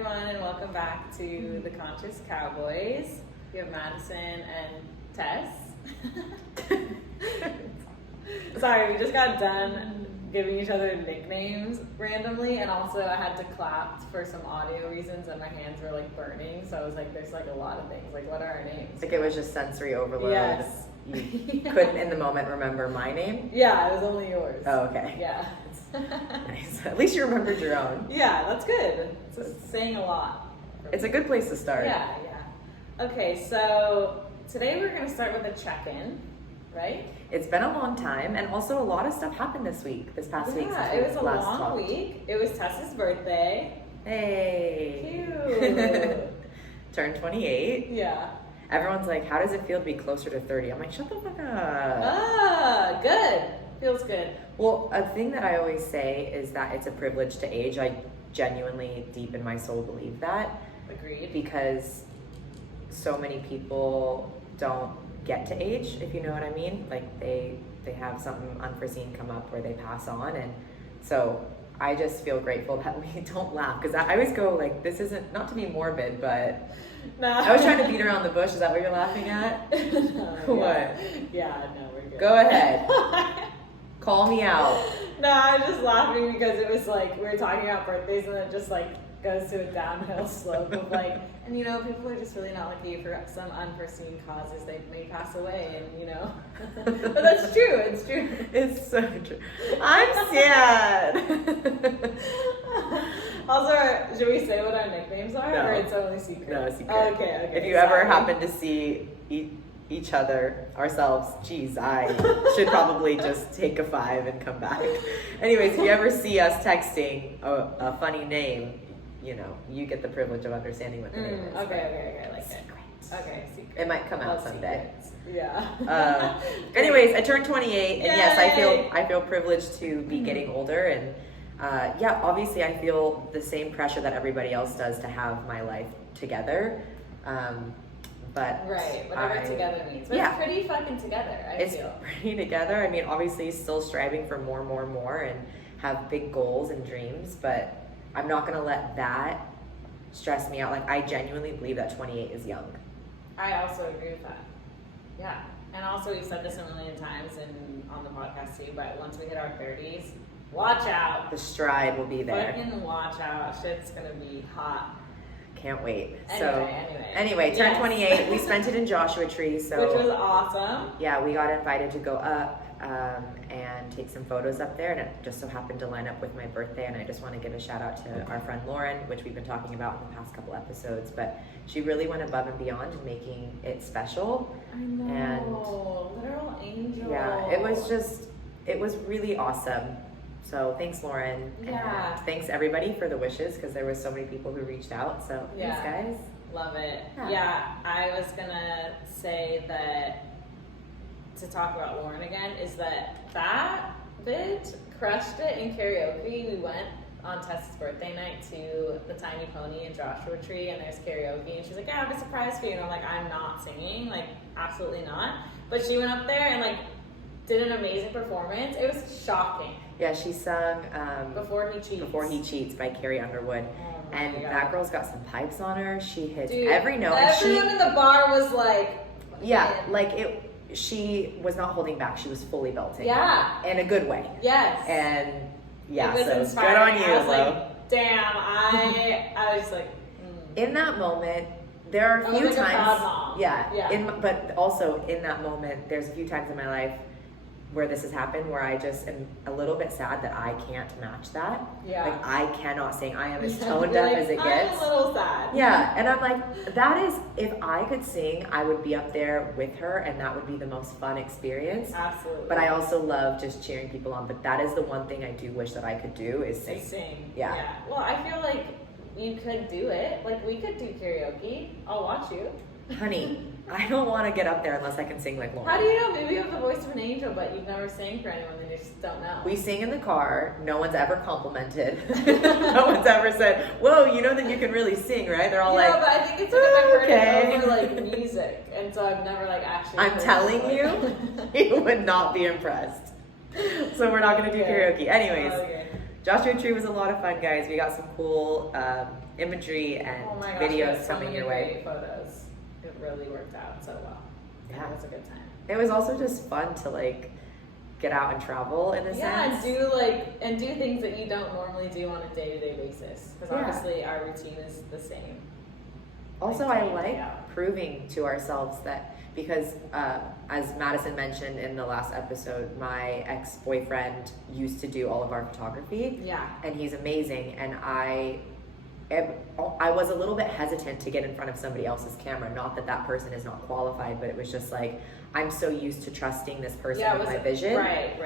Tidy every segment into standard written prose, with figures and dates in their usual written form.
everyone, and welcome back to the Conscious Cowboys. We have Madison and Tess. Sorry, we just got done giving each other nicknames randomly, and also I had to clap for some audio reasons, and my hands were like burning, so I was like, there's like a lot of things. Like, what are our names? Like, it was just sensory overload. Yes. You couldn't in the moment remember my name? Yeah, it was only yours. Oh, okay. Yeah. Nice. At least you remembered your own. Yeah, that's good. It's saying a lot. It's a good place to start. Yeah. Okay, so today we're going to start with a check-in, right? It's been a long time, and also a lot of stuff happened this past week. Yeah, it was a long week. It was Tessa's birthday. Hey. Cute. Turned 28. Yeah. Everyone's like, how does it feel to be closer to 30? I'm like, shut the fuck up. Ah, good. Feels good. Well, a thing that I always say is that it's a privilege to age. I genuinely, deep in my soul, believe that. Agreed. Because so many people don't get to age, if you know what I mean. Like, they have something unforeseen come up where they pass on. And so I just feel grateful that we don't laugh. Because I always go, like, this isn't, not to be morbid, but... No. I was trying to beat around the bush. Is that what you're laughing at? No, What? Yeah, no, we're good. Go ahead. Call me out. No, I was just laughing because it was like, we were talking about birthdays and it just like goes to a downhill slope of like, and you know, people are just really not lucky for some unforeseen causes. They may pass away and, you know, but that's true. It's true. It's so true. I'm sad. Also, should we say what our nicknames are, No. or it's only secret? No, secret. Oh, okay. If you ever happen to see each other, ourselves, geez, I should probably just take a 5 and come back. Anyways, if you ever see us texting a funny name, you know, you get the privilege of understanding what the name is. Okay, I like it. Okay, secret. It might come out someday. Secrets. Yeah. Anyways, I turned 28, and yes, Yay! I feel privileged to be getting older, and yeah, obviously I feel the same pressure that everybody else does to have my life together. But right, whatever together means. But yeah. It's pretty fucking together, I feel. It's pretty together. I mean, obviously still striving for more, and have big goals and dreams, but I'm not gonna let that stress me out. Like, I genuinely believe that 28 is young. I also agree with that. Yeah. And also, we've said this a million times and on the podcast too, but once we hit our 30s, watch out. The stride will be there. Fucking watch out. Shit's gonna be hot. Can't wait. Anyway, turned 28. We spent it in Joshua Tree, so which was awesome. Yeah, we got invited to go up and take some photos up there, and it just so happened to line up with my birthday. And I just want to give a shout out to our friend Lauren, which we've been talking about in the past couple episodes, but she really went above and beyond in making it special. I know. And literal angel. yeah, it was really awesome. So thanks, Lauren. Yeah. And thanks everybody for the wishes, because there were so many people who reached out. So thanks, guys. Love it. Yeah. I was gonna say that, to talk about Lauren again, is that bitch crushed it in karaoke. We went on Tessa's birthday night to the Tiny Pony in Joshua Tree, and there's karaoke, and she's like, I have a surprise for you. And I'm like, I'm not singing, like, absolutely not. But she went up there and like did an amazing performance. It was shocking. Yeah, she sung Before He Cheats by Carrie Underwood. Oh And God. that girl's got some pipes on her. She hits Dude, every note. Everyone in the bar was like, yeah, like she was not holding back. She was fully belting. Yeah. In a good way. Yes. And yeah, it was so inspiring. good on you, I was Lo. like, damn, I was like, In that moment, there are a few like times. A proud mom. Yeah. But also in that moment, there's a few times in my life where this has happened, where I just am a little bit sad that I can't match that. Yeah. Like, I cannot sing. I am as tone deaf as it gets. I'm a little sad. Yeah, and I'm like, that is, if I could sing, I would be up there with her, and that would be the most fun experience. Absolutely. But I also love just cheering people on. But that is the one thing I do wish that I could do, is sing. Yeah. Well, I feel like you could do it. Like, we could do karaoke. I'll watch you. Honey, I don't want to get up there unless I can sing like Lauren. How do you know? Maybe you have the voice of an angel, but you've never sang for anyone, and you just don't know. We sing in the car. No one's ever complimented. No one's ever said, whoa, you know that you can really sing, right? They're all like, but I think it's because I've heard okay. it over like music, and so I've never like actually. I'm telling you, you would not be impressed. So we're not going to do karaoke. Anyways, Joshua Tree was a lot of fun, guys. We got some cool imagery and Oh my gosh, videos so coming many your way. great photos. It really worked out so well. Yeah. It was a good time. It was also just fun to like get out and travel in a sense. And do things that you don't normally do on a day-to-day basis. Because obviously our routine is the same. Also, I like proving to ourselves that, because as Madison mentioned in the last episode, my ex-boyfriend used to do all of our photography. Yeah. And he's amazing. And I was a little bit hesitant to get in front of somebody else's camera. Not that that person is not qualified, but it was just like, I'm so used to trusting this person with my vision. Right.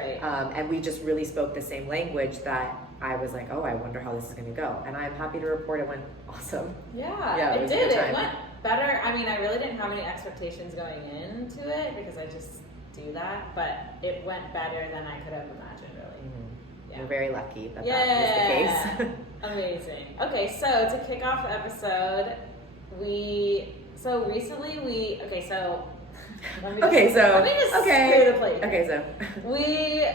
And we just really spoke the same language that I was like, oh, I wonder how this is going to go. And I'm happy to report it went awesome. Yeah, it did. It went better. I mean, I really didn't have any expectations going into it because I just do that. But it went better than I could have imagined, really. Mm-hmm. Yeah. We're very lucky that that was the case. Amazing. Okay, so to kick off the episode, let me just clear the plate. Okay, so we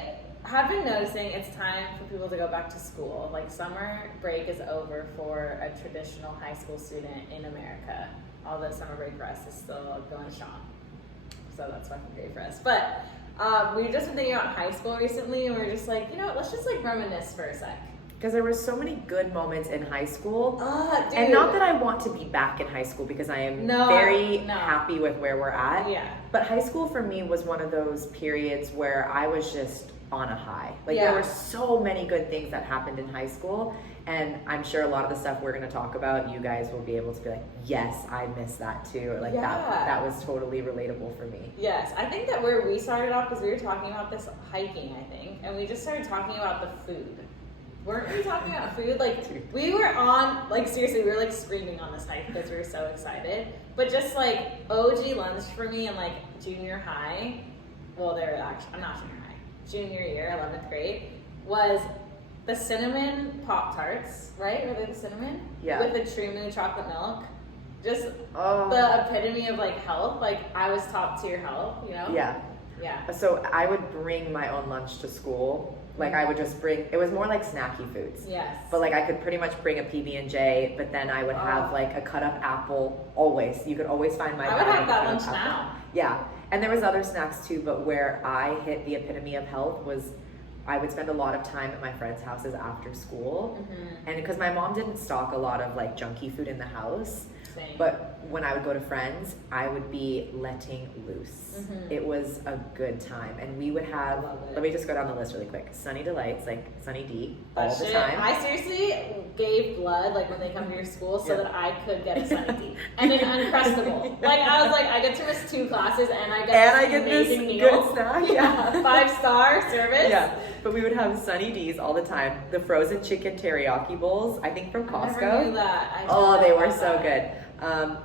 have been noticing it's time for people to go back to school. Like, summer break is over for a traditional high school student in America. Although summer break for us is still going strong. So that's fucking great for us. But we've just been thinking about high school recently, and we're just like, let's just like reminisce for a sec. Because there were so many good moments in high school. Dude. And not that I want to be back in high school, because I am very happy with where we're at. Yeah. But high school for me was one of those periods where I was just on a high. Like, there were so many good things that happened in high school. And I'm sure a lot of the stuff we're going to talk about, you guys will be able to be like, yes, I miss that too. Or like, that was totally relatable for me. Yes, I think that where we started off, because we were talking about this hiking, I think, and we just started talking about the food. Weren't we talking about food? Like, we were on, like, seriously, we were like screaming on this hike because we were so excited. But just like OG lunch for me in like junior high, well, I'm not junior high, junior year, 11th grade, was the cinnamon Pop-Tarts, right? Were they the cinnamon? Yeah. With the True Moon chocolate milk. Just the epitome of like health. Like, I was top tier health, Yeah. Yeah. So I would bring my own lunch to school. Like, I would just bring, it was more like snacky foods. Yes. But like, I could pretty much bring a PB&J, but then I would have like a cut up apple always. You could always find my I would have that lunch now. Yeah. And there was other snacks too, but where I hit the epitome of health was I would spend a lot of time at my friends' houses after school. Mm-hmm. And because my mom didn't stock a lot of like junky food in the house. Same. But when I would go to friends, I would be letting loose. Mm-hmm. It was a good time. And we would have, let me just go down the list really quick. Sunny Delights, like Sunny D, all the time. I seriously gave blood, like, when they come to your school so that I could get a Sunny D. And an Uncrustable. Like, I was like, I get to miss 2 classes and I get this amazing meal. Good snack. Yeah. 5-star service. Yeah. But we would have Sunny D's all the time. The frozen chicken teriyaki bowls, I think from Costco. I never knew that. They were so good.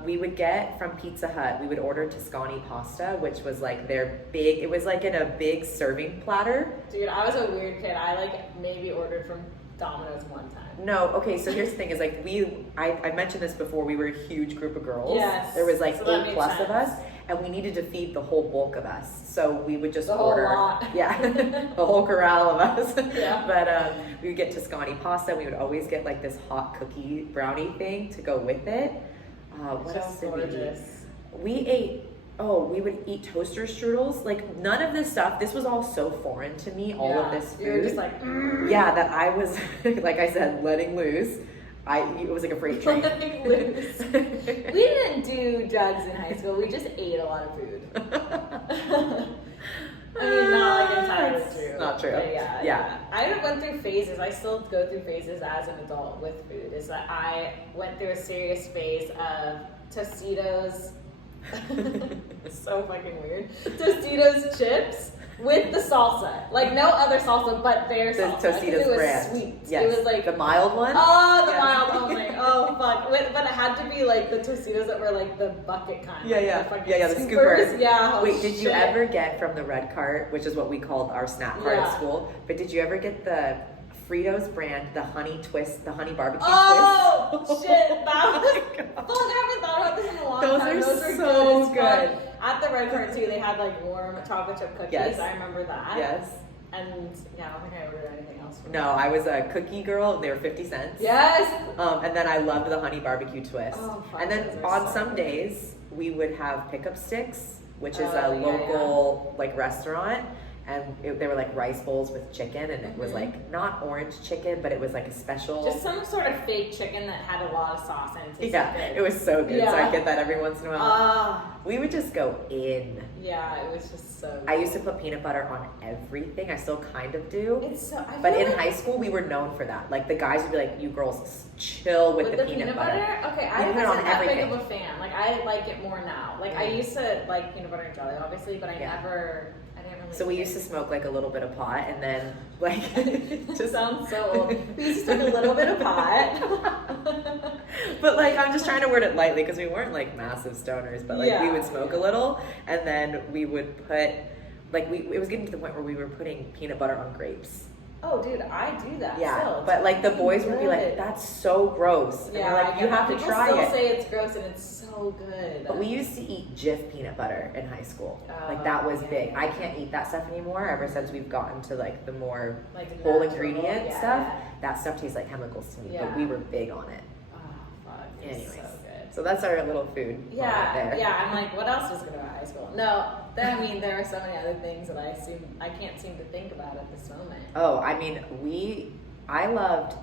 We would get from Pizza Hut, we would order Toscani pasta, which was like their big, it was like in a big serving platter. Dude, I was a weird kid. I like maybe ordered from Domino's one time. No, okay, so here's the thing is like I mentioned this before, we were a huge group of girls. Yes. There was like 8+ of us, and we needed to feed the whole bulk of us. So we would just order. Whole lot. Yeah, the whole corral of us. Yeah. But we would get Toscani pasta. We would always get like this hot cookie brownie thing to go with it. What else did we eat? We would eat toaster strudels. Like, none of this stuff, this was all so foreign to me, all of this food. You were just like, Yeah, that I was, like I said, letting loose. It was like a freight train. Letting loose. We didn't do drugs in high school. We just ate a lot of food. I mean, not like entirely true. Not true. But yeah. I went through phases. I still go through phases as an adult with food. Is that I went through a serious phase of Tostitos. So fucking weird. Tostitos chips with the salsa. Like, no other salsa but their salsa. The Tostitos it was brand. Sweet. Yes. It was like the mild one. Oh, the mild one. I was like, oh fuck. But it had to be like the Tostitos that were like the bucket kind. Yeah, like the scoopers. Yeah. Wait, did you ever get from the red cart, which is what we called our snack cart at school? But did you ever get the Fritos brand, the honey twist, the honey barbecue twist? Oh shit, that was. Fuck, I haven't thought about this in a long time. Those were so good. At the red cart too, they had like warm chocolate chip cookies. Yes. I remember that. Yes. And yeah, I don't think I ordered anything else. No, I was a cookie girl. They were 50 cents. Yes. And then I loved the honey barbecue twist. Oh, fuck, and then those are on so some good. days we would have pickup sticks, which is Oh, a yeah, local like restaurant, and they were like rice bowls with chicken, and it was like not orange chicken, but it was like a special. Just some sort of fake chicken that had a lot of sauce and it tasted Yeah, good. it was so good. Yeah. So I get that every once in a while. Ah, We would just go in. yeah, it was just so good. I used to put peanut butter on everything. I still kind of do. It's so, I But feel in like high school, we were known for that. Like the guys would be like, "You girls chill with the peanut butter." Okay, You I put it on wasn't that big everything. of a fan. Like I like it more now. Like I used to like peanut butter and jelly, obviously, but I didn't really. So we used to smoke like a little bit of pot, and then like just sounds so old. We used to smoke a little bit of pot. But like I'm just trying to word it lightly because we weren't like massive stoners, but like we would smoke a little, and then we would put like it was getting to the point where we were putting peanut butter on grapes. Oh, dude, I do that. Yeah, still. but like the boys would be like, good. "That's so gross." And Yeah, we're like, "You have to try People it." still say it's gross and it's so good. But we used to eat Jif peanut butter in high school. Oh, Like that was yeah. big. I can't eat that stuff anymore ever since we've gotten to like the more like whole natural, ingredient yeah. stuff. That stuff tastes like chemicals to me, but Yeah. we were big on it. Oh, fuck. It's Anyways. so good. So that's our little food. moment there. Yeah. I'm like, what else was good about high school? No, then I mean, there are so many other things that I can't seem to think about at this moment. Oh, I mean, I loved,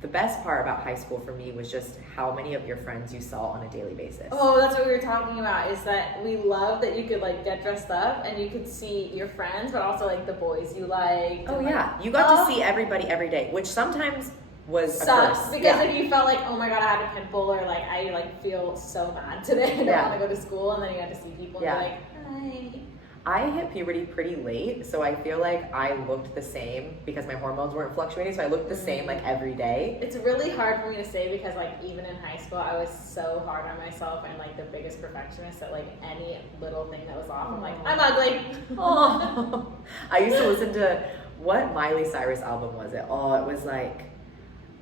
the best part about high school for me was just how many of your friends you saw on a daily basis. Oh, that's what we were talking about, is that we love that you could like get dressed up and you could see your friends, but also like the boys you liked. Oh and, yeah, you got to see everybody every day, which sometimes was a sucks curse. because Yeah. like you felt like, oh my god, I had a pimple, or like I like feel so mad today, I don't Yeah. want to go to school, and then you had to see people and Yeah. be like, hi. I hit puberty pretty late, so I feel like I looked the same because my hormones weren't fluctuating, so I looked the same like every day. It's really hard for me to say because like even in high school I was so hard on myself and like the biggest perfectionist that like any little thing that was off I'm like, I'm ugly. Oh. I used to listen to, what Miley Cyrus album was it? Oh, it was like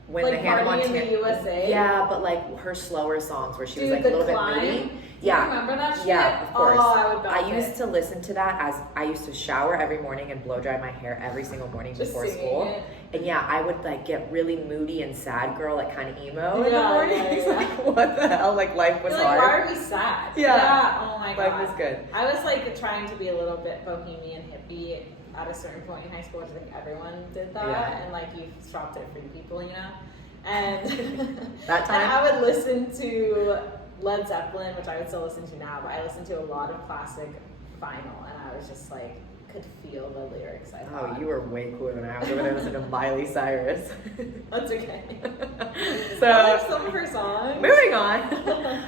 when Like the Hannah Party in Montana. the USA? Yeah, but like her slower songs where she was Dude, like a The little Climb? bit Do moody. you Yeah. remember that shit? Yeah, of course. Oh, I would belt I used it. to listen to that as I used to shower every morning and blow dry my hair every single morning Just before singing school. it. And yeah, I would like get really moody and sad girl, like kind of emo in the Yeah, mornings. yeah. Like what the hell? Like life was You're like, hard. why are we sad? Yeah. Oh my god. Life was good. I was like trying to be a little bit bohemian hippie at a certain point in high school, which I think everyone did that, Yeah. and like you shopped at Free People, you know. And That time? and I would listen to Led Zeppelin, which I would still listen to now, but I listened to a lot of classic vinyl, and I was just like, could feel the lyrics. I thought. Oh, you were way cooler than I was. Over there listening to Miley Cyrus. That's okay. So I like some of her songs. moving on.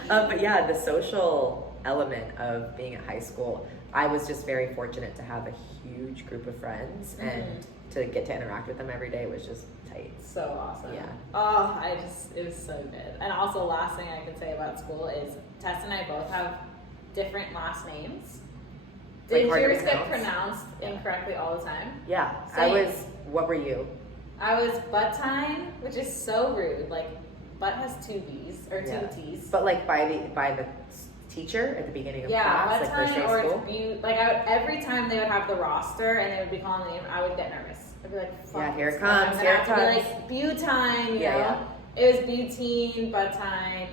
But yeah, the social element of being at high school, I was just very fortunate to have a huge group of friends, and to get to interact with them every day was just tight. So awesome. Yeah. Oh, it was so good. And also, last thing I can say about school is Tess and I both have different last names. Like Did hard to yours get pronounce? pronounced incorrectly all the time? Yeah, Same. what were you? I was Buttine, which is so rude. Like, butt has two B's, or two Yeah. T's. But like by the teacher at the beginning of class, like first day Buttine, of or school? it's like every time they would have the roster and they would be calling the name, I would get nervous. I'd be like, fuck. Yeah, here this it comes, I'm here it gonna have comes. to be like, Butine, you Yeah, know? yeah. It was Butine, Buttine.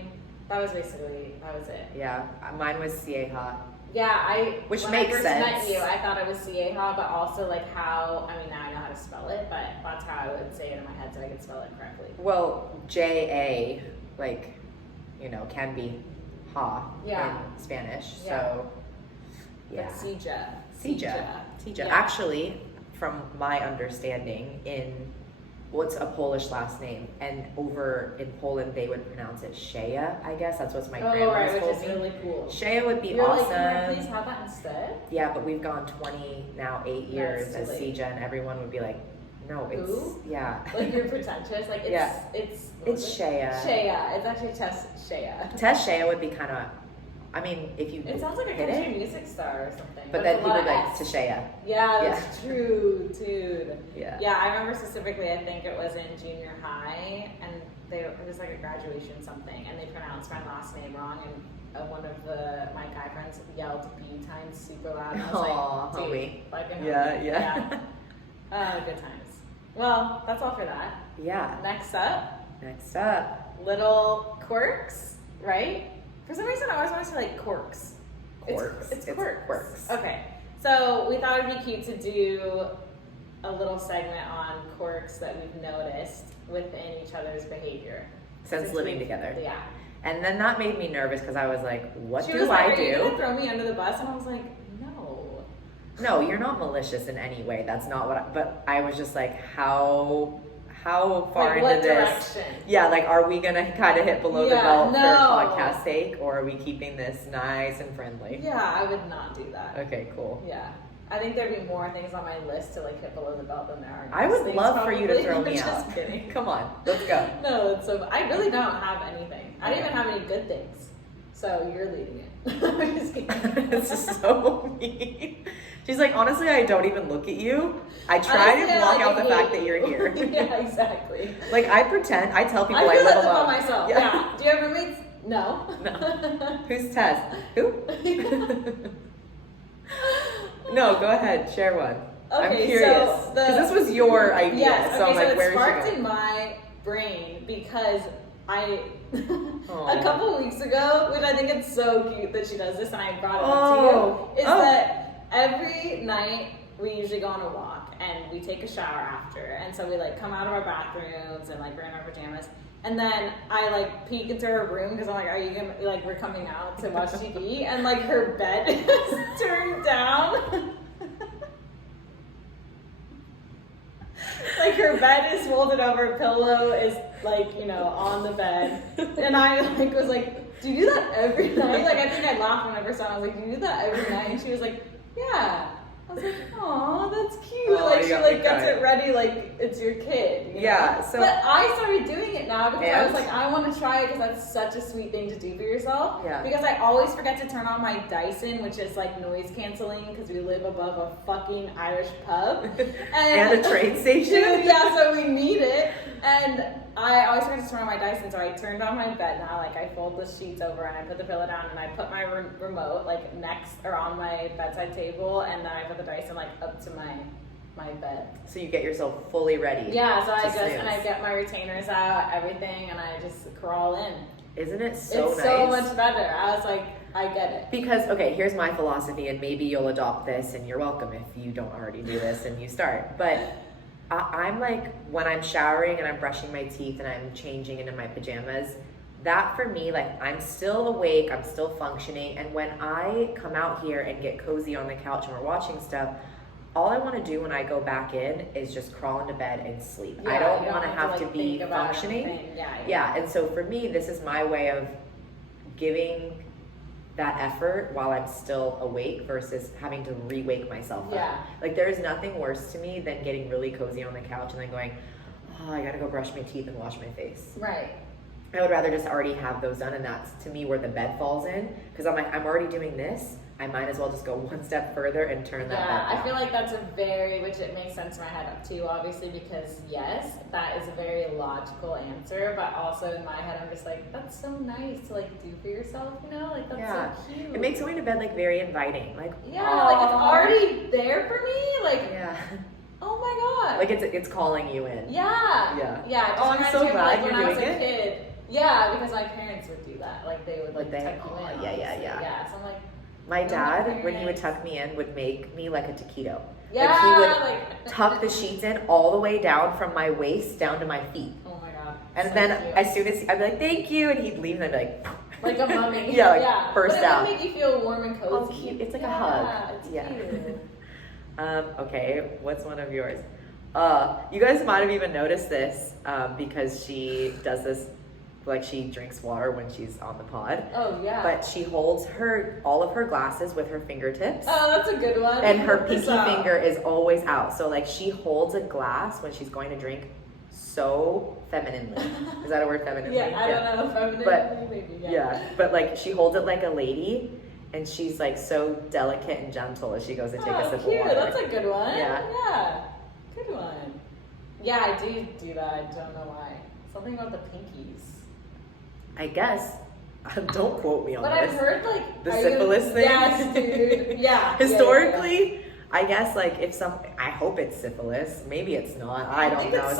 That was it. Yeah, mine was Cieja. Yeah, Which when makes I first sense. met you, I thought it was Cieja, but also like how, I mean, now I know how to spell it, but that's how I would say it in my head so I could spell it correctly. Well, J-A, like, can be ha Yeah. in Spanish. Yeah. So, yeah. Like Cija. Cija. Yeah. Actually, from my understanding, it's a Polish last name, and over in Poland they would pronounce it Shea, I guess. That's what my Oh, grandma right, told which is me. really cool. Shea would be You're awesome. like, can I please have that instead? Yeah, but we've gone 8 years That's as silly. Sija, and everyone would be like, no, it's, Who? yeah. Like you're pretentious. Like it's, Yeah. it's Shea. Shea. It's actually Tess Shea. Tess Shea would be kind of, if you It sounds like a hit country it, music star or something. but it's then a people lot would be of like, S. Tashea. Yeah, that's true, dude. Yeah. Yeah, I remember specifically, I think it was in junior high, and it was like a graduation something, and they pronounced my last name wrong, and one of my guy friends yelled Butine super loud, and I was Aw, like, dude, homie. fucking Yeah, homie. yeah. Good times. Well, that's all for that. Yeah. Next up, little quirks, right? For some reason, I always want to say like quirks. Quirks. It's It's quirks. quirks. Okay. So we thought it'd be cute to do a little segment on quirks that we've noticed within each other's behavior. Since living together. Yeah. And then that made me nervous because I was like, what She do was like, I "Are you do? gonna throw me under the bus?" And I was like, "No." No, you're not malicious in any way. That's not what but I was just like, how far Like, what into this? direction? Yeah, like, are we going to kind of hit below the Yeah, belt no. for podcast sake, or are we keeping this nice and friendly? Yeah, I would not do that. Okay, cool. Yeah. I think there'd be more things on my list to like hit below the belt than there are. I would things, love for you to probably. throw me Just out. kidding. Come on, let's go. No, it's so I really don't have anything. I don't even have any good things. So you're leading it. I'm just kidding. This is so mean. She's like, honestly, I don't even look at you. I try to block out the fact that you're here. Yeah, exactly. Like, I pretend, I tell people I I feel live that about alone. myself. Yeah. Do you have roommates? No. No. Who's Tess? Who? No, go ahead, share one. I'm Okay, curious. so Because this was your idea. Yes, so okay, I'm like, so where it is she sparked going? in my brain because I Aw. a couple weeks ago, which I think it's so cute that she does this, and I brought it Oh. up to you, is that every night we usually go on a walk and we take a shower after, and so we like come out of our bathrooms and like we're in our pajamas, and then I like peek into her room because I'm like, are you gonna like we're coming out to watch TV, and like her bed is turned down. Like her bed is folded over, pillow is like, you know, on the bed. And I like was like, do you do that every night? Like I think I laughed when I first saw it. I was like, do you do that every night? And she was like, yeah. I was like, aw, that's cute. Oh, like you she got like me gets crying. it ready like it's your kid. You know? Yeah, so- But I started doing it now because I was And? like, I want to try it because that's such a sweet thing to do for yourself. Yeah. Because I always forget to turn on my Dyson, which is like noise canceling because we live above a fucking Irish pub. And a train station? Dude, yeah, so we need it. And I always forget to turn on my Dyson, so I turned on my bed now. Like I fold the sheets over and I put the pillow down and I put my remote like next or on my bedside table, and then I put the Dyson like up to my bed. So you get yourself fully ready. Yeah, so I to just snooze. and I get my retainers out, everything, and I just crawl in. Isn't it so It's nice? so much better. I was like, I get it. Because, okay, here's my philosophy, and maybe you'll adopt this, and you're welcome if you don't already do this and you start. But I'm like, when I'm showering and I'm brushing my teeth and I'm changing into my pajamas, that for me, like, I'm still awake, I'm still functioning, and when I come out here and get cozy on the couch and we're watching stuff, all I want to do when I go back in is just crawl into bed and sleep. I don't want to have to like, be think about functioning. anything. Yeah, and so for me, this is my way of giving that effort while I'm still awake versus having to re-wake myself Yeah. up. Like, there is nothing worse to me than getting really cozy on the couch and then going, oh, I gotta go brush my teeth and wash my face. Right. I would rather just already have those done, and that's to me where the bed falls in, because I'm like, I'm already doing this, I might as well just go one step further and turn that Yeah, bed down. I feel like that's which it makes sense in my head up too, obviously, because yes, that is a very logical answer, but also in my head, I'm just like, that's so nice to like do for yourself, you know? Like, that's so cute. It makes going to bed like very inviting. Like, yeah, like it's "Aw." already there for me. Like, Yeah. oh my god. Like it's calling you in. Yeah. Yeah. Yeah. It just Oh, I'm reminds so me of, glad like, you're when I was doing a it. kid. Yeah, because my parents would do that. Like they would Would they? tuck you Oh, in. yeah, obviously. yeah. Yeah. So I'm like, My my dad, when he would parents- tuck me in, would make me like a taquito. yeah, Like he would like tuck the sheets in all the way down from my waist down to my feet. Oh my god. And so then cute. as soon as I'd be like, thank you, and he'd leave, and I'd be like, Like a mummy. Yeah, like, burst but it out. would make you feel warm and cozy. Oh, cute. It's like a yeah, hug. It's Yeah. cute. Okay, what's one of yours? You guys might have even noticed this because she does this, like she drinks water when she's on the pod. Oh yeah. But she holds all of her glasses with her fingertips. Oh, that's a good one. And her Check pinky this out. finger is always out. So like she holds a glass when she's going to drink so femininely. Is that a word, femininely? Yeah, I don't know. Feminine, But- maybe. Yeah, but like she holds it like a lady, and she's like so delicate and gentle as she goes to take a Oh, sip cute. of water. That's a good one. Yeah. Yeah. Good one. Yeah, I do that. I don't know why. Something about the pinkies. I guess. Don't quote me on But this. I've heard like The are you- syphilis thing? Yes, dude. Yeah. Historically, I guess like I hope it's syphilis. Maybe it's not. I don't think know. it's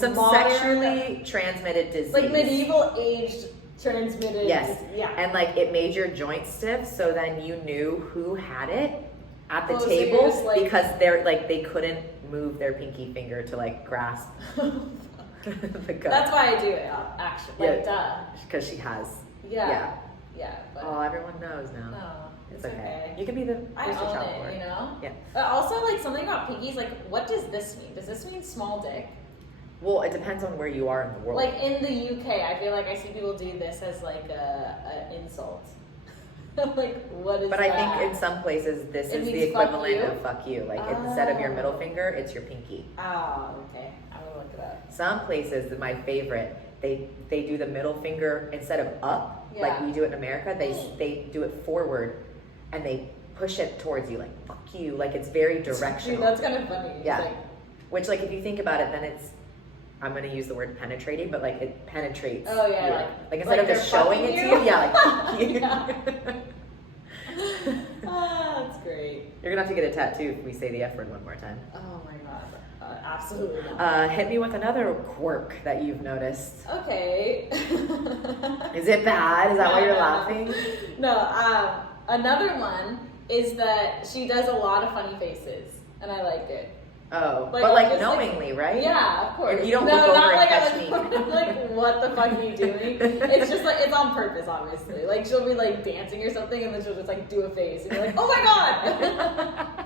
some modern, sexually transmitted disease. like medieval aged transmitted. Yes. Yeah. And like it made your joints stiff, so then you knew who had it at the So table you're just, like, because they couldn't move their pinky finger to like grasp the gun. That's why I do it, actually. Like, duh. Because she has. Yeah. But Oh, everyone knows now. no, It's okay. You can be the I poster own child it, for it. you know? Yeah. But also, like, something about pinkies, like, what does this mean? Does this mean small dick? Well, it depends on where you are in the world. Like, in the UK, I feel like I see people do this as, like, an insult. Like, what is But that? I think in some places this It is the means fuck equivalent you? of fuck you. Like instead of your middle Oh. finger, it's your pinky. Oh, okay. I'm gonna look it up. Some places, my favorite, they do the middle finger instead of up, like Yeah. we do it in America. They do it forward, and they push it towards you, like fuck you. Like it's very directional. Dude, that's kind of funny. It's Yeah. like, Which, like, if you think about it, then it's, I'm gonna use the word penetrating, but like it penetrates. oh, yeah, you. like Instead of they're just showing fucking it to you, yeah, like fuck you. Yeah. Ah, that's great. You're gonna have to get a tattoo if we say the F word one more time. Oh my god. Absolutely not. Hit me with another quirk that you've noticed. Okay. Is it bad? Is that why you're laughing? No, another one is that she does a lot of funny faces, and I like it. Oh, Like, but like just, like- knowingly, right? Yeah, of course. And you don't no, look over not and like catch I me. look, like, what the fuck are you doing? It's just like, it's on purpose, obviously. Like, she'll be like dancing or something, and then she'll just like do a face, and you're like, oh my god!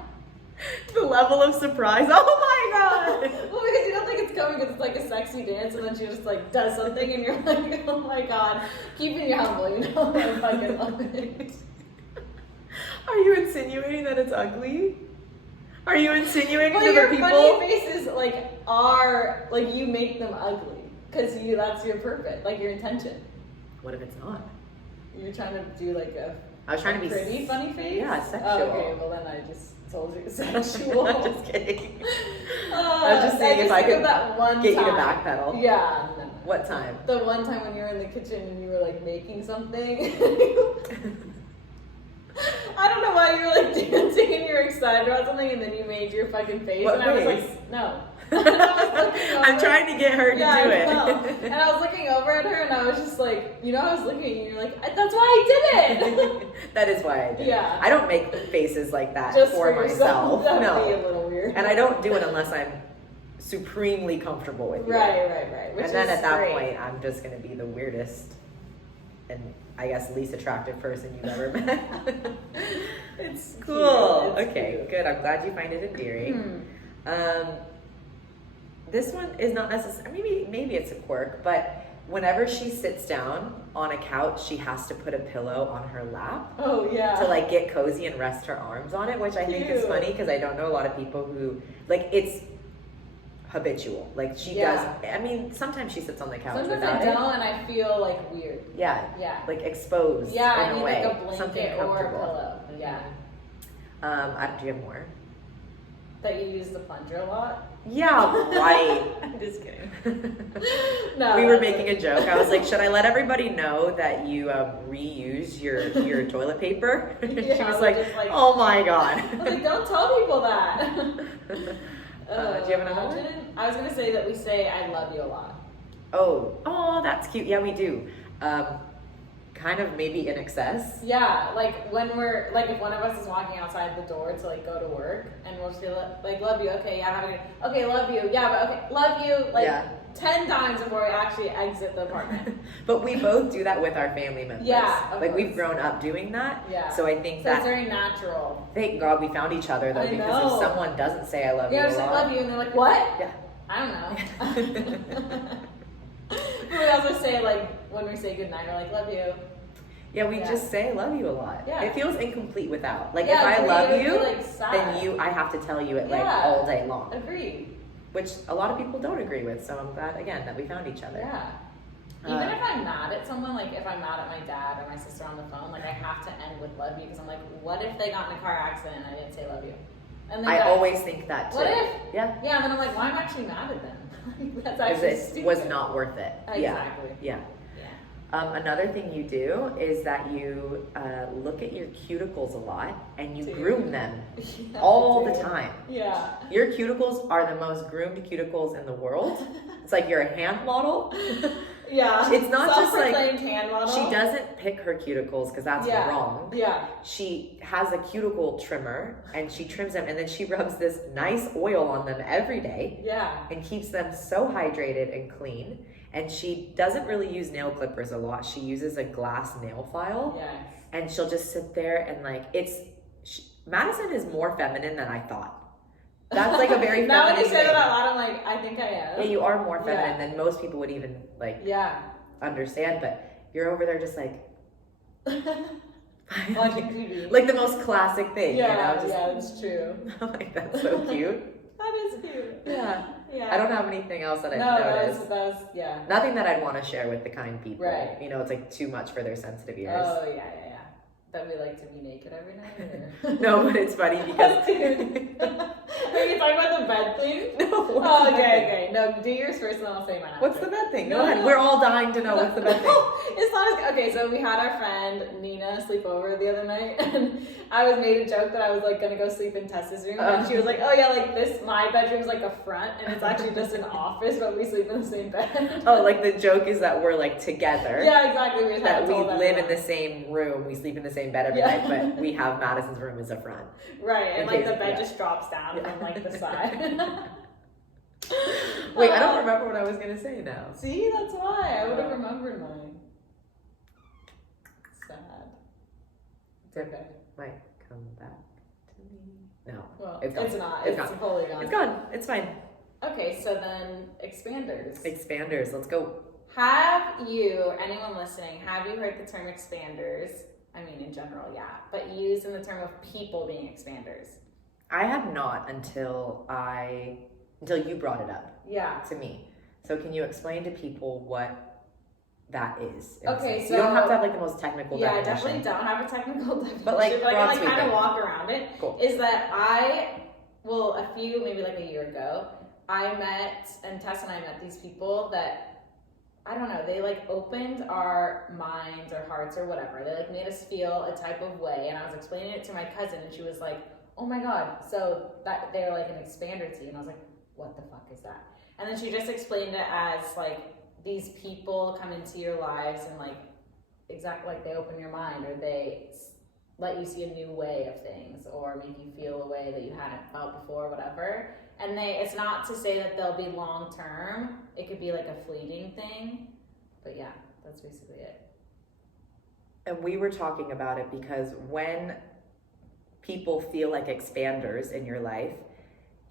The level of surprise. Oh my god! Well, because you don't think it's coming because it's like a sexy dance, and then she just like does something, and you're like, oh my god, keeping you humble, you know? I fucking love it. Are you insinuating that it's ugly? Are you insinuating Well, to your the people? funny faces like are like you make them ugly because that's your purpose, like your intention. What if it's not? You're trying to do like I was trying to be pretty funny face. Yeah, sexual. Oh, okay, well then I just told you sexual. I'm just kidding. I was just seeing if I think could of that one get you to time. backpedal. Yeah. No. What time? The one time when you were in the kitchen and you were like making something. I don't know why you were like dancing and you were excited about something and then you made your fucking face What and I was face? like, no. And I was looking over. I'm trying to get her to do I it. know. And I was looking over at her and I was just like, you know, I was looking at you and you're like, that's why I did it. That is why I did it. Yeah. I don't make faces like that Just for yourself. myself. That No. would be a little weird. And I don't do it unless I'm supremely comfortable with you. Right. Which And then is at that great. point, I'm just going to be the weirdest and I guess least attractive person you've ever met. It's cool. It's Okay, cute. good. I'm glad you find it endearing. This one is not necessarily, maybe it's a quirk, but whenever she sits down on a couch, she has to put a pillow on her lap Oh yeah. to like get cozy and rest her arms on it, which I think is Cute. funny because I don't know a lot of people who like it's habitual. Like she Yeah. does. I mean, sometimes she sits on the couch Sometimes without I it. don't and I feel like weird. Yeah, Yeah. like exposed. Yeah, in I a need way. like a Something blanket or a comfortable. pillow. Yeah. Do you have more? That you use the plunger a lot. Yeah, right. I'm just kidding. No. We were that's making a joke. I was like, should I let everybody know that you reuse your toilet paper? She Yeah, was we're like, just like- oh my god. I was like, don't tell people that. Do you have another one? imagine- I was gonna say that we say I love you a lot. Oh, that's cute. Yeah, we do. Kind of maybe in excess. Yeah, like when we're like if one of us is walking outside the door to like go to work and we'll just be like love you, okay, yeah, have a good okay, love you, yeah, but okay, love you, like Yeah. 10 times before we actually exit the apartment. But we both do that with our family members. Yeah, of like we've course. grown up doing that. Yeah. So I think So it's that very natural. thank God we found each other though, I because know. if someone doesn't say I love you Yeah, a just like lot, love you, and they're like, what? Yeah. I don't know. But we also say like when we say goodnight, we're like love you. Yeah, we Yeah. just say I love you a lot. Yeah. It feels incomplete without. Like Yeah, if I agreed. love It would you, be, like, sad. then I have to tell you it like Yeah. all day long. Agreed. Which a lot of people don't agree with, so I'm glad again that we found each other. Yeah. Uh, Even if I'm mad at someone, like if I'm mad at my dad or my sister on the phone, like I have to end with love you because I'm like, what if they got in a car accident and I didn't say love you? And then I always think that too. What if? Yeah. Yeah, and then I'm like, well, I'm actually mad at them. That's Because actually it stupid. was not worth it. Exactly. Yeah. Yeah. Another thing you do is that you look at your cuticles a lot and you Dude. Groom them Yeah, all dude. the time. Yeah. Your cuticles are the most groomed cuticles in the world. It's like you're a hand model. Yeah. It's not just like self-proclaimed hand model. she doesn't pick her cuticles because that's wrong. Yeah. She has a cuticle trimmer and she trims them and then she rubs this nice oil on them every day. Yeah. And keeps them so hydrated and clean. And she doesn't really use nail clippers a lot. She uses a glass nail file. Yes. And she'll just sit there and like, Madison is more feminine than I thought. That's like a very feminine now when you say thing. that out loud, I'm like, I think I am. Yeah, you are more feminine than most people would even like understand. But you're over there just like, watching TV. like the most classic thing. Yeah, you know? yeah, it's true. I'm like, that's so cute. That is cute. Yeah. Yeah. I don't have anything else that I've noticed. That was, yeah. Nothing that I'd want to share with the kind people. Right. You know, it's like too much for their sensitive ears. Oh, yeah. That we like to be naked every night? Or? No, but it's funny because... Are you talking about the bed thing? No. Oh, okay. No, do yours first and then I'll say mine after. What's the bed thing? Go ahead. We're all dying to know what's the bed thing. It's not as... Okay, so we had our friend Nina sleep over the other night, and I made a joke that I was like going to go sleep in Tessa's room, and she was like, oh yeah, like this, my bedroom's like a front, and it's actually just an office, but we sleep in the same bed. Oh, like the joke is that we're like together. Yeah, exactly. We just that we told live in everyone. the same room, we sleep in the same bed every night, but we have Madison's room as a front. Right, and like the bed yeah. just drops down from like the side. Wait, I don't remember what I was gonna say now. See, that's why. I would have remembered mine. Sad. It's okay. Might come back to me. No. Well, it's gone. it's not. It's It's gone. fully gone. It's gone. It's fine. Okay, so then expanders. Expanders. Let's go. Have you, anyone listening, have you heard the term expanders? I mean, in general, yeah, but used in the term of people being expanders. I had not until you brought it up. Yeah. To me. So can you explain to people what that is? in a Okay, sense? so you don't have to have like the most technical yeah, I definition. definitely don't have a technical definition, But, like, I broad can like kind sweeping. of walk around it. Cool. Is that maybe like a year ago, and Tess and I met these people that, I don't know, they like opened our minds or hearts or whatever. They like made us feel a type of way, and I was explaining it to my cousin, and she was like, oh my god, so that they're like an expander to you, and I was like, what the fuck is that? And then she just explained it as like these people come into your lives and like exactly like they open your mind, or they let you see a new way of things, or make you feel a way that you hadn't felt before, whatever. And it's not to say that they'll be long term. It could be like a fleeting thing. But yeah, that's basically it. And we were talking about it because when people feel like expanders in your life,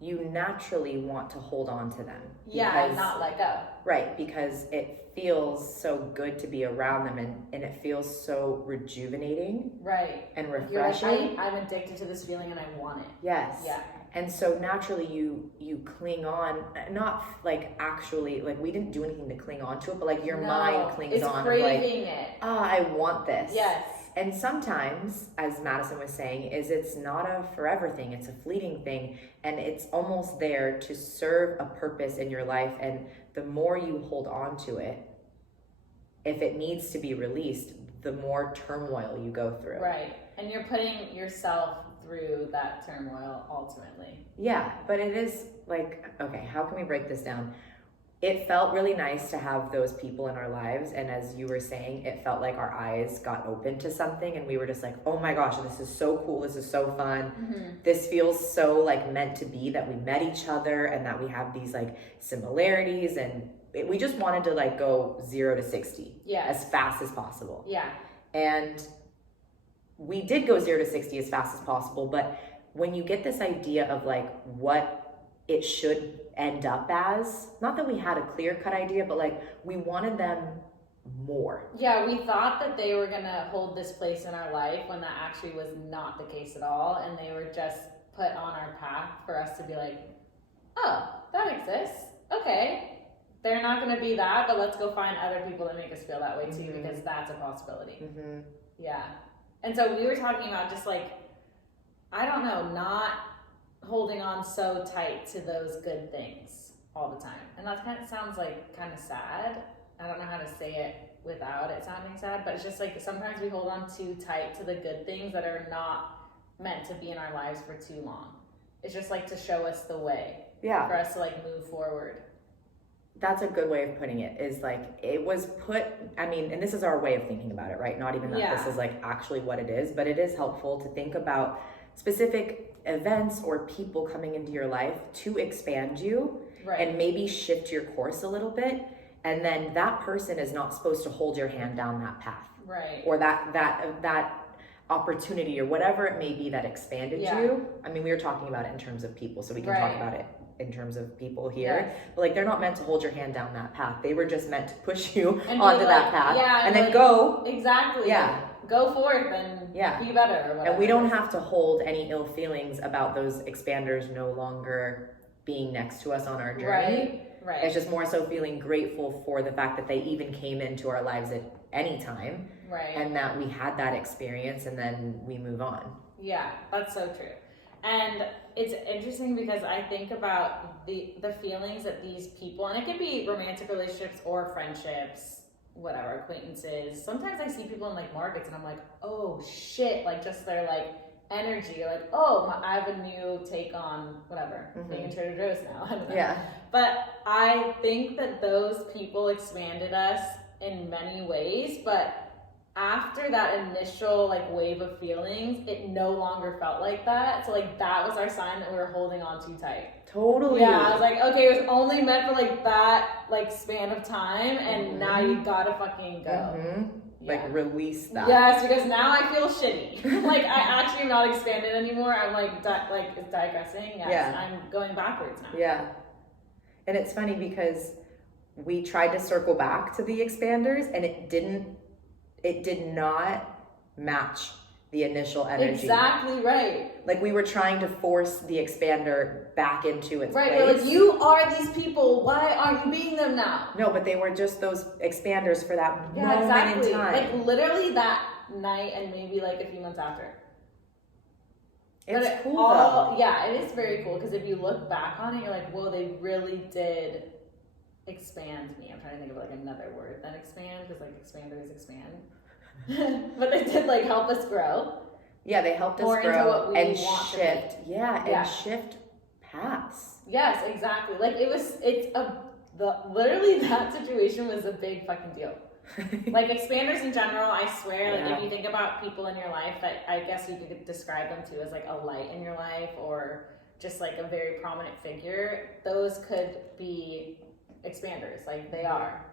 you naturally want to hold on to them. Yeah, and not let go. Right, because it feels so good to be around them, and it feels so rejuvenating. Right. And You're refreshing. like, I'm addicted to this feeling and I want it. Yes. Yeah. And so naturally you cling on, not like actually, like we didn't do anything to cling on to it, but like your mind clings on. It's craving it. I want this. Yes. And sometimes, as Madison was saying, it's not a forever thing, it's a fleeting thing, and it's almost there to serve a purpose in your life, and the more you hold on to it, if it needs to be released, the more turmoil you go through. Right. And you're putting yourself through that turmoil ultimately. Yeah, but it is like, okay, how can we break this down? It felt really nice to have those people in our lives, and as you were saying, it felt like our eyes got open to something, and we were just like, oh my gosh, this is so cool, this is so fun. Mm-hmm. This feels so like meant to be, that we met each other and that we have these like similarities, and we just wanted to like go 0 to 60 as fast as possible. Yeah. And we did go 0 to 60 as fast as possible, but when you get this idea of like what it should end up as, not that we had a clear-cut idea, but like we wanted them more. Yeah, we thought that they were gonna hold this place in our life when that actually was not the case at all, and they were just put on our path for us to be like, oh, that exists. Okay, they're not gonna be that, but let's go find other people that make us feel that way too, because that's a possibility. Mm-hmm. Yeah. And so we were talking about just like, I don't know, not holding on so tight to those good things all the time. And that kind of sounds like kind of sad. I don't know how to say it without it sounding sad, but it's just like sometimes we hold on too tight to the good things that are not meant to be in our lives for too long. It's just like to show us the way. Yeah. For us to like move forward. That's a good way of putting it, is like it was put, I mean, and this is our way of thinking about it, right? Not even that this is like actually what it is, but it is helpful to think about specific events or people coming into your life to expand you and maybe shift your course a little bit. And then that person is not supposed to hold your hand down that path. Right. Or that opportunity or whatever it may be that expanded you. I mean, we were talking about it in terms of people, so we can talk about it in terms of people here. But like, they're not meant to hold your hand down that path. They were just meant to push you onto that path and then like, go. Exactly. Yeah. Go forth and be better or whatever. And we don't have to hold any ill feelings about those expanders no longer being next to us on our journey. Right. It's just more so feeling grateful for the fact that they even came into our lives at any time. Right. And that we had that experience and then we move on. Yeah, that's so true. And it's interesting because I think about the feelings that these people, and it could be romantic relationships or friendships, whatever, acquaintances. Sometimes I see people in like markets and I'm like, oh shit, like just their like energy, like, oh, I have a new take on whatever, being in Trader Joe's now. I don't know. Yeah. But I think that those people expanded us in many ways, but after that initial like wave of feelings, it no longer felt like that. So like that was our sign that we were holding on too tight. Totally. Yeah, I was like, okay, it was only meant for like that like span of time, and now you gotta fucking go. Like release that. Yes, because now I feel shitty. Like I actually am not expanded anymore. I'm like digressing. Yes, I'm going backwards now. Yeah. And it's funny because we tried to circle back to the expanders and it did not match the initial energy. Exactly right. Like we were trying to force the expander back into its place. Right, we're like, you are these people, why aren't you being them now? No, but they were just those expanders for that moment in time. Like literally that night and maybe like a few months after. It's cool though. Yeah, it is very cool because if you look back on it, you're like, whoa, they really did expand me. I'm trying to think of like another word than expand, because like expanders expand. But they did like help us grow. Yeah, they helped us grow and shift. And shift paths. Yes, exactly. Like literally that situation was a big fucking deal. Like expanders in general, I swear, like if you think about people in your life that I guess you could describe them to as like a light in your life or just like a very prominent figure, those could be expanders, like they are.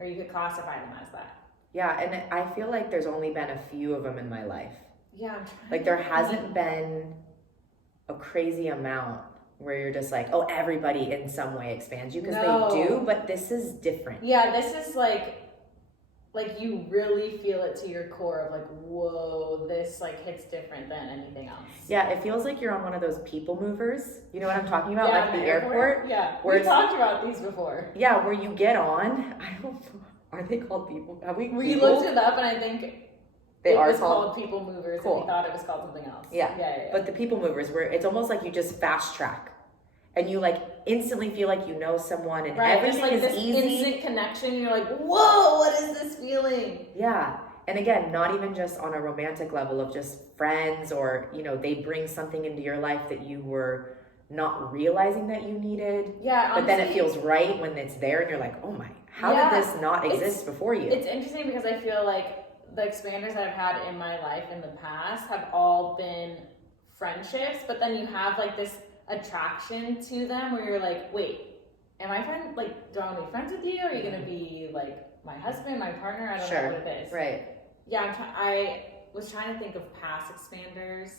Or you could classify them as that. Yeah, and I feel like there's only been a few of them in my life. Yeah, I'm trying. Like there hasn't been a crazy amount where you're just like, oh, everybody in some way expands you, because they do, but this is different. Yeah, this is like you really feel it to your core of like, whoa, this like hits different than anything else. Yeah, it feels like you're on one of those people movers. You know what I'm talking about? Like the airport. Yeah, we talked about these before. Yeah, where you get on. I don't know. Are they called people? Have we looked it up and I think it was called people movers. Cool. And we thought it was called something else. Yeah. But the people movers, where it's almost like you just fast track. And you like instantly feel like you know someone and everything like is this easy. Instant connection. You're like, whoa, what is this feeling? Yeah. And again, not even just on a romantic level of just friends or, you know, they bring something into your life that you were not realizing that you needed. Yeah. Honestly, but then it feels right when it's there and you're like, oh my, how did this not exist before you? It's interesting because I feel like the expanders that I've had in my life in the past have all been friendships, but then you have like this attraction to them where you're like, wait, am I friend? Like, do I want to be friends with you? Or are you gonna be like my husband, my partner? I don't know what it is. Right. Yeah, I was trying to think of past expanders,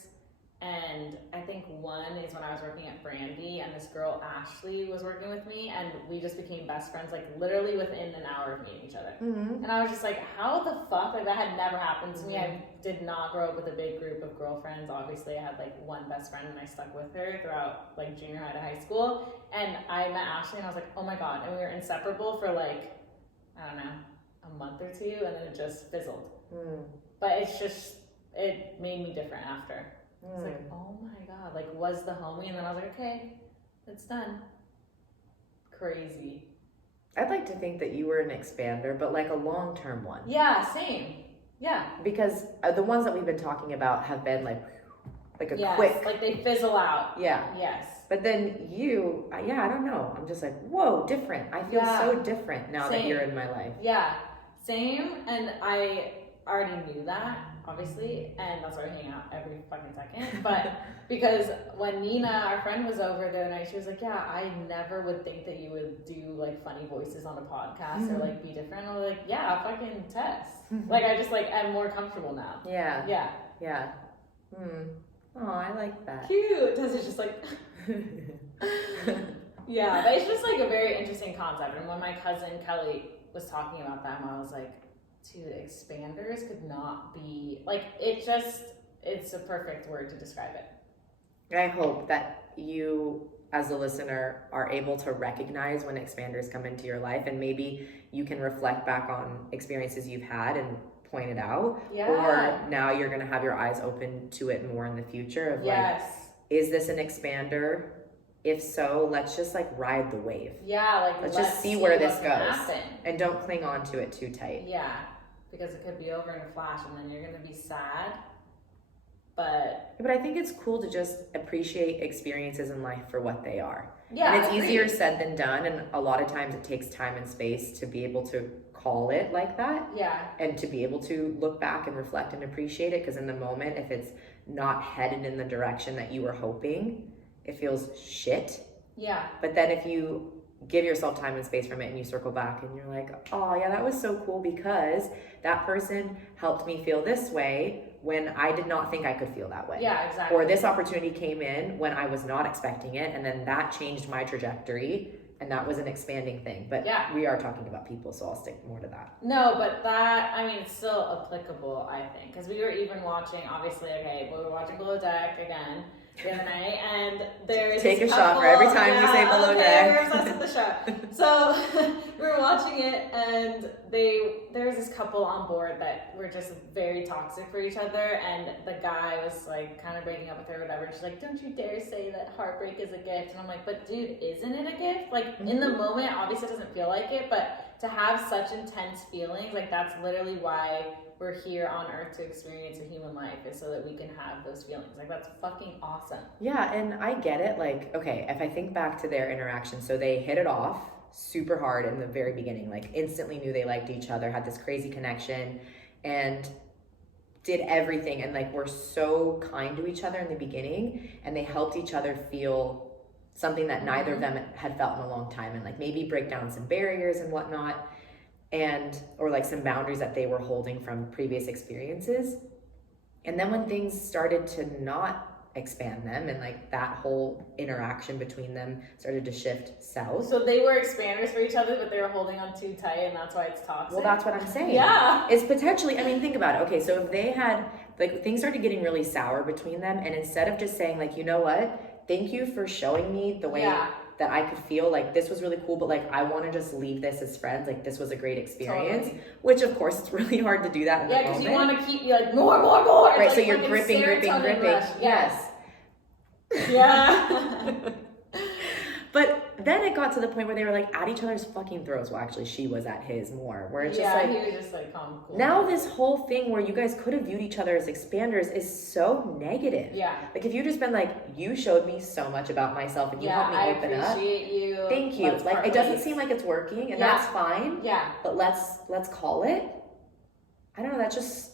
and I think one is when I was working at Brandy, and this girl Ashley was working with me, and we just became best friends, like literally within an hour of meeting each other. And I was just like, how the fuck? Like that had never happened to me. I did not grow up with a big group of girlfriends. Obviously, I had like one best friend, and I stuck with her throughout like junior high to high school. And I met Ashley, and I was like, oh my god! And we were inseparable for like, I don't know, a month or two, and then it just fizzled. But it made me different after. It's like, oh my god, like was the homie, and then I was like, okay, it's done. Crazy. I'd like to think that you were an expander, but like a long-term one. Yeah, same. Yeah. Because the ones that we've been talking about have been like a yes, quick. like they fizzle out. Yeah. Yes. But then you, I don't know. I'm just like, whoa, different. I feel so different now that you're in my life. Yeah, same. And I already knew that, obviously, and that's why we hang out every fucking second. But because when Nina, our friend, was over the other night, she was like, yeah, I never would think that you would do like funny voices on a podcast or like be different. I was like, yeah, fucking test. Like I just like I'm more comfortable now. Yeah. Yeah. Yeah. Oh, I like that. Cute. Tess is just like yeah, but it's just like a very interesting concept. And when my cousin Kelly was talking about them, I was like, dude, expanders could not be like it's a perfect word to describe it. I hope that you as a listener are able to recognize when expanders come into your life, and maybe you can reflect back on experiences you've had and point it out. Yeah. Or now you're gonna have your eyes open to it more in the future of like, is this an expander? If so, let's just like ride the wave. Yeah, like let's just see where this goes. Happen. And don't cling on to it too tight. Yeah, because it could be over in a flash and then you're gonna be sad. But I think it's cool to just appreciate experiences in life for what they are. Yeah, and it's easier said than done, and a lot of times it takes time and space to be able to call it like that. Yeah. And to be able to look back and reflect and appreciate it, because in the moment, if it's not headed in the direction that you were hoping, it feels shit. Yeah. But then if you give yourself time and space from it and you circle back and you're like, oh yeah, that was so cool because that person helped me feel this way when I did not think I could feel that way. Yeah, exactly. Or this opportunity came in when I was not expecting it, and then that changed my trajectory, and that was an expanding thing. But we are talking about people, so I'll stick more to that. No, but that, I mean, it's still applicable, I think. Because we were even watching, obviously, we were watching Below Deck again the other night, and there's Take a shot for every time you say Below Deck. We're obsessed with the show. So we were watching it, and there was this couple on board that were just very toxic for each other, and the guy was like kind of breaking up with her or whatever. She's like, don't you dare say that heartbreak is a gift. And I'm like, but dude, isn't it a gift? Like in the moment, obviously it doesn't feel like it, but to have such intense feelings, like that's literally why we're here on earth to experience a human life, is so that we can have those feelings. Like that's fucking awesome. Yeah, and I get it. Like, okay, if I think back to their interaction, so they hit it off super hard in the very beginning, like instantly knew they liked each other, had this crazy connection, and did everything, and like were so kind to each other in the beginning, and they helped each other feel something that neither of them had felt in a long time, and like maybe break down some barriers and whatnot, and or like some boundaries that they were holding from previous experiences. And then when things started to not expand them, and like that whole interaction between them started to shift south. So they were expanders for each other, but they were holding on too tight, and that's why it's toxic. Well, that's what I'm saying. Yeah. It's potentially, I mean, think about it. Okay, so if they had, like, things started getting really sour between them, and instead of just saying, like, you know what, thank you for showing me the way that I could feel, like, this was really cool, but, like, I want to just leave this as friends. Like, this was a great experience. Totally. Which, of course, it's really hard to do that in the moment. Yeah, because you want to keep, you like, more. Right, like, so you're gripping. Yes. Yeah. But then it got to the point where they were like at each other's fucking throats. Well, actually, she was at his more. Where it's just like, he was just like, calm, cool. Now this whole thing where you guys could have viewed each other as expanders is so negative. Yeah. Like if you just been like, you showed me so much about myself and you helped me open up. I appreciate you. Thank you. Like it doesn't seem like it's working, and that's fine. Yeah. But let's call it. I don't know. That's just.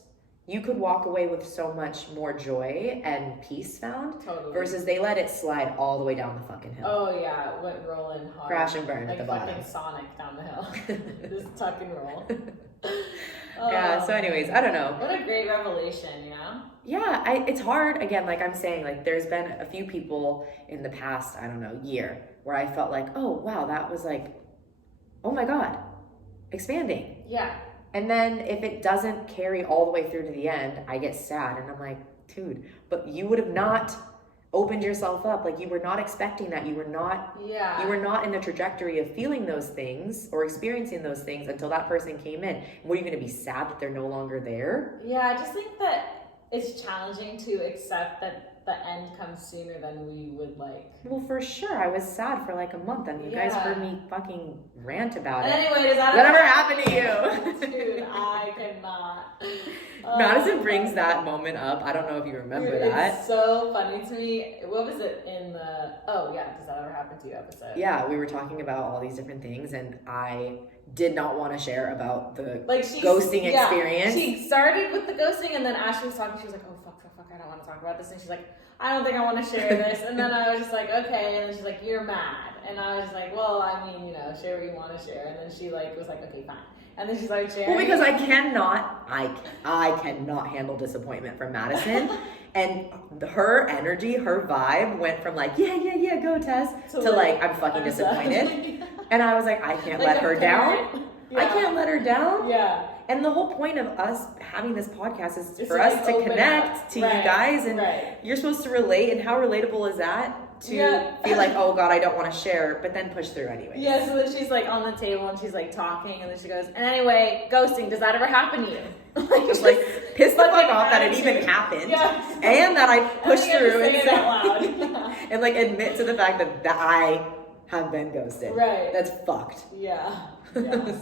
You could walk away with so much more joy and peace found. Totally. Versus they let it slide all the way down the fucking hill. Oh yeah, it went rolling hard. Crash and burn like at the bottom. Like fucking Sonic down the hill. Just tuck and roll. Yeah, so anyways, I don't know. What a great revelation, you know? Yeah, it's hard. Again, like I'm saying, like there's been a few people in the past, I don't know, year, where I felt like, oh wow, that was like, oh my God, expanding. Yeah. And then if it doesn't carry all the way through to the end, I get sad and I'm like, dude, but you would have not opened yourself up. Like you were not expecting that. You were not in the trajectory of feeling those things or experiencing those things until that person came in. Were you going to be sad that they're no longer there? Yeah, I just think that it's challenging to accept that the end comes sooner than we would like. Well, for sure. I was sad for like a month, and you guys heard me fucking rant about it. Anyway, does that ever happen to you? Dude, I cannot. Madison brings that moment up. I don't know if you remember that. It's so funny to me. What was it in the, oh yeah, does that ever happen to you episode? Yeah, we were talking about all these different things, and I did not want to share about the ghosting experience. She started with the ghosting, and then as she was talking, she was like, oh, fuck, I don't want to talk about this. And she's like, I don't think I want to share this. And then I was just like, okay. And then she's like, you're mad. And I was just like, well, I mean, share what you want to share. And then she was like, okay, fine. And then she started sharing. Well, because I cannot handle disappointment from Madison. And her energy, her vibe went from like, yeah, go Tess, to like, I'm fucking disappointed. And I was like, I can't let her down. Yeah. I can't let her down. Yeah. And the whole point of us having this podcast is for us to connect to you guys, and you're supposed to relate. And how relatable is that to be like, oh God, I don't want to share, but then push through anyway. Yeah. So then she's like on the table and she's like talking, and then she goes, and anyway, ghosting. Does that ever happen to you? Just like pissed the fuck off that it even happened, and that I pushed through and said out loud. And like admit to the fact that I have been ghosted. Right. That's fucked. Yeah.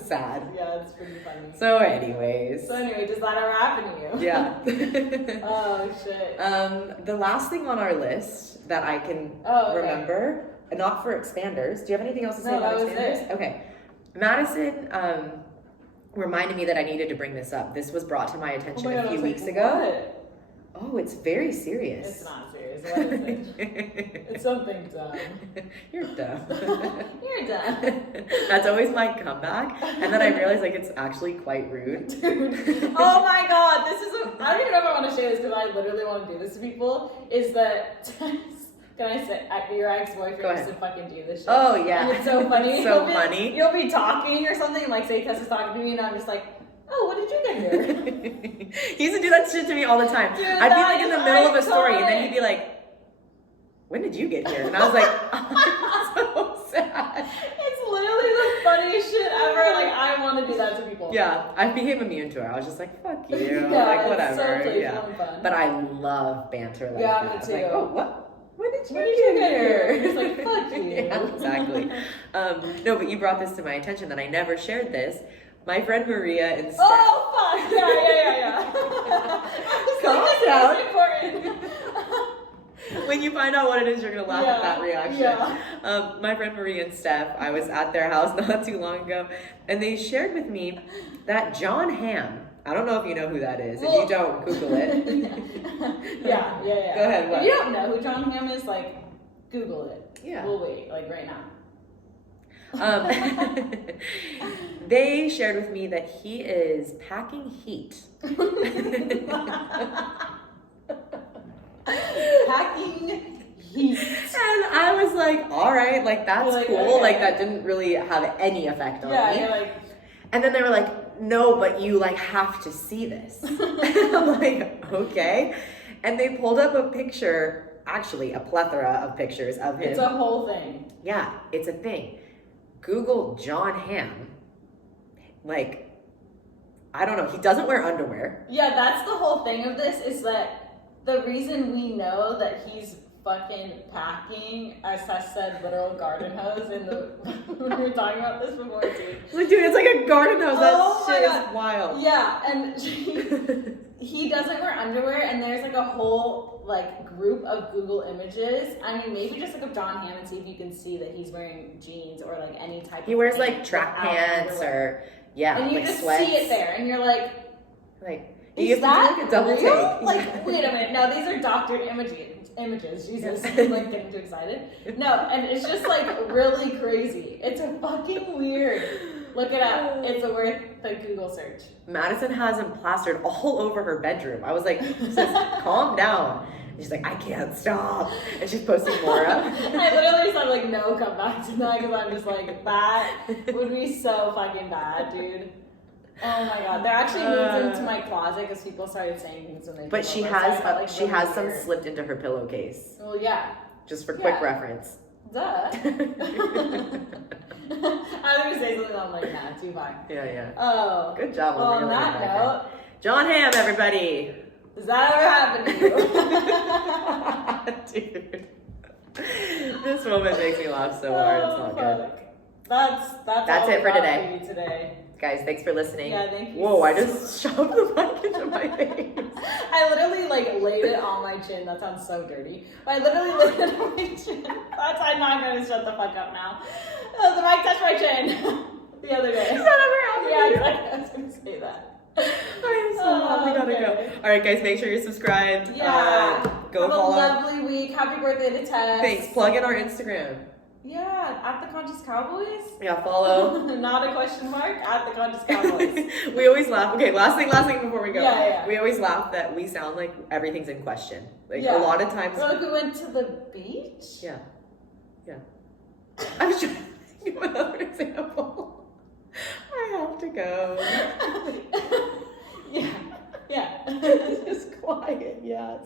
Sad. Yeah, it's pretty funny. So anyway, does that ever happen to you? Yeah. Oh shit. The last thing on our list that I can remember, not for expanders. Do you have anything else to say about expanders? Okay. Madison reminded me that I needed to bring this up. This was brought to my attention a few weeks ago. What? Oh, it's very serious. It's not serious. What is it? It's something dumb. You're dumb. You're dumb. That's always my comeback. And then I realized like it's actually quite rude. Dude. Oh my God. I don't even know if I want to share this because I literally want to do this to people. Is that can I say your ex-boyfriend used to fucking do this shit? Oh yeah. And it's so funny. Funny. You'll be talking or something, and like say Tess is talking to me, and I'm just like, oh, what did you get here? He used to do that shit to me all the time. Dude, I'd be like in the middle of a story, and then he'd be like, when did you get here? And I was like, oh, so sad. It's literally the funniest shit ever. Like, I want to do that to people. Yeah, I became immune to it. I was just like, fuck you. Like, whatever. So playful and fun. But I love banter like that. Yeah, me too. Like, oh, what? When did you get here? It's like, fuck you. Yeah, exactly. No, but you brought this to my attention that I never shared this. My friend Maria and Steph. Oh, fuck. Yeah. Calm down. That's important. When you find out what it is, you're going to laugh at that reaction. Yeah. My friend Maria and Steph, I was at their house not too long ago, and they shared with me that Jon Hamm, I don't know if you know who that is. If you don't, Google it. Yeah. Go ahead, what? If you don't know who Jon Hamm is, like, Google it. Yeah. We'll wait, like, right now. They shared with me that he is packing heat. Packing heat. And I was like, all right, like that's cool. Okay. Like that didn't really have any effect on me. Yeah, like. And then they were like, no, but you like have to see this. I'm like, okay. And they pulled up a picture, actually a plethora of pictures of him. It's a whole thing. Yeah, it's a thing. Google Jon Hamm. Like, I don't know. He doesn't wear underwear. Yeah, that's the whole thing of this is that the reason we know that he's fucking packing, as Tess said, literal garden hose in the we were talking about this before too. Like, dude, it's like a garden hose. That shit is wild. Yeah, and he doesn't wear underwear, and there's like a whole like group of Google images. I mean, maybe just look up Jon Hamm and see if you can see that he's wearing jeans or like any type. He wears like track pants or and you like just sweats. see it there, and you're like. You have to do like a double take. Like, wait a minute. No, these are doctored images. Jesus, I'm like getting too excited. No, and it's just like really crazy. It's a fucking weird. Look it up. It's worth the Google search. Madison has him plastered all over her bedroom. I was like, calm down. And she's like, I can't stop. And she's posting more up. I literally said like, no, come back to that because I'm just like, that would be so fucking bad, dude. Oh my God! They're actually moved into my closet because people started saying things when they. But she has she has some slipped into her pillowcase. Well, yeah. Just for quick reference. Duh. I was gonna say something. I'm like, nah, too fine. Yeah. Oh. Good job. Well, on that note, Jon Hamm, everybody. Does that ever happen to you? Dude. This moment makes me laugh so hard. It's not good. That's it for got today. you today. Guys, thanks for listening. Yeah, thank you. Whoa, I just shoved the mic into my face. I literally like laid it on my chin. That sounds so dirty. But I literally laid it on my chin. I'm not gonna shut the fuck up now. The mic touched my chin the other day. Is that ever happened? Yeah, exactly. I was gonna say that. I'm so happy. We gotta go. All right, guys, make sure you're subscribed. Yeah. Go Have follow. a lovely week. Happy birthday to Tess. Thanks. Plug in our Instagram. Yeah, at the Conscious Cowboys. Yeah, follow. Not a question mark. At the Conscious Cowboys. We always laugh. Okay, last thing before we go. Yeah. We always laugh that we sound like everything's in question. Like Yeah. a lot of times. Or like we went to the beach. Yeah. I was trying to think of another example. I have to go. Yeah. Just quiet, yes.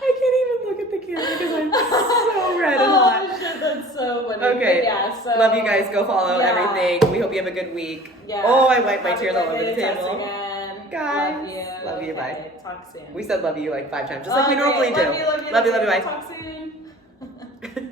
I can't even look at the camera because I'm so red and hot. Oh shit, that's so funny. Okay. But yeah, so love you guys. Go follow everything. We hope you have a good week. Yeah. Oh, I wiped my Happy tears all over the birthday to Tess table. again. Guys, Love you. Bye. Okay, talk soon. We said love you like 5 times, just like we Okay, normally do. Love you. Love you. Bye. Talk soon.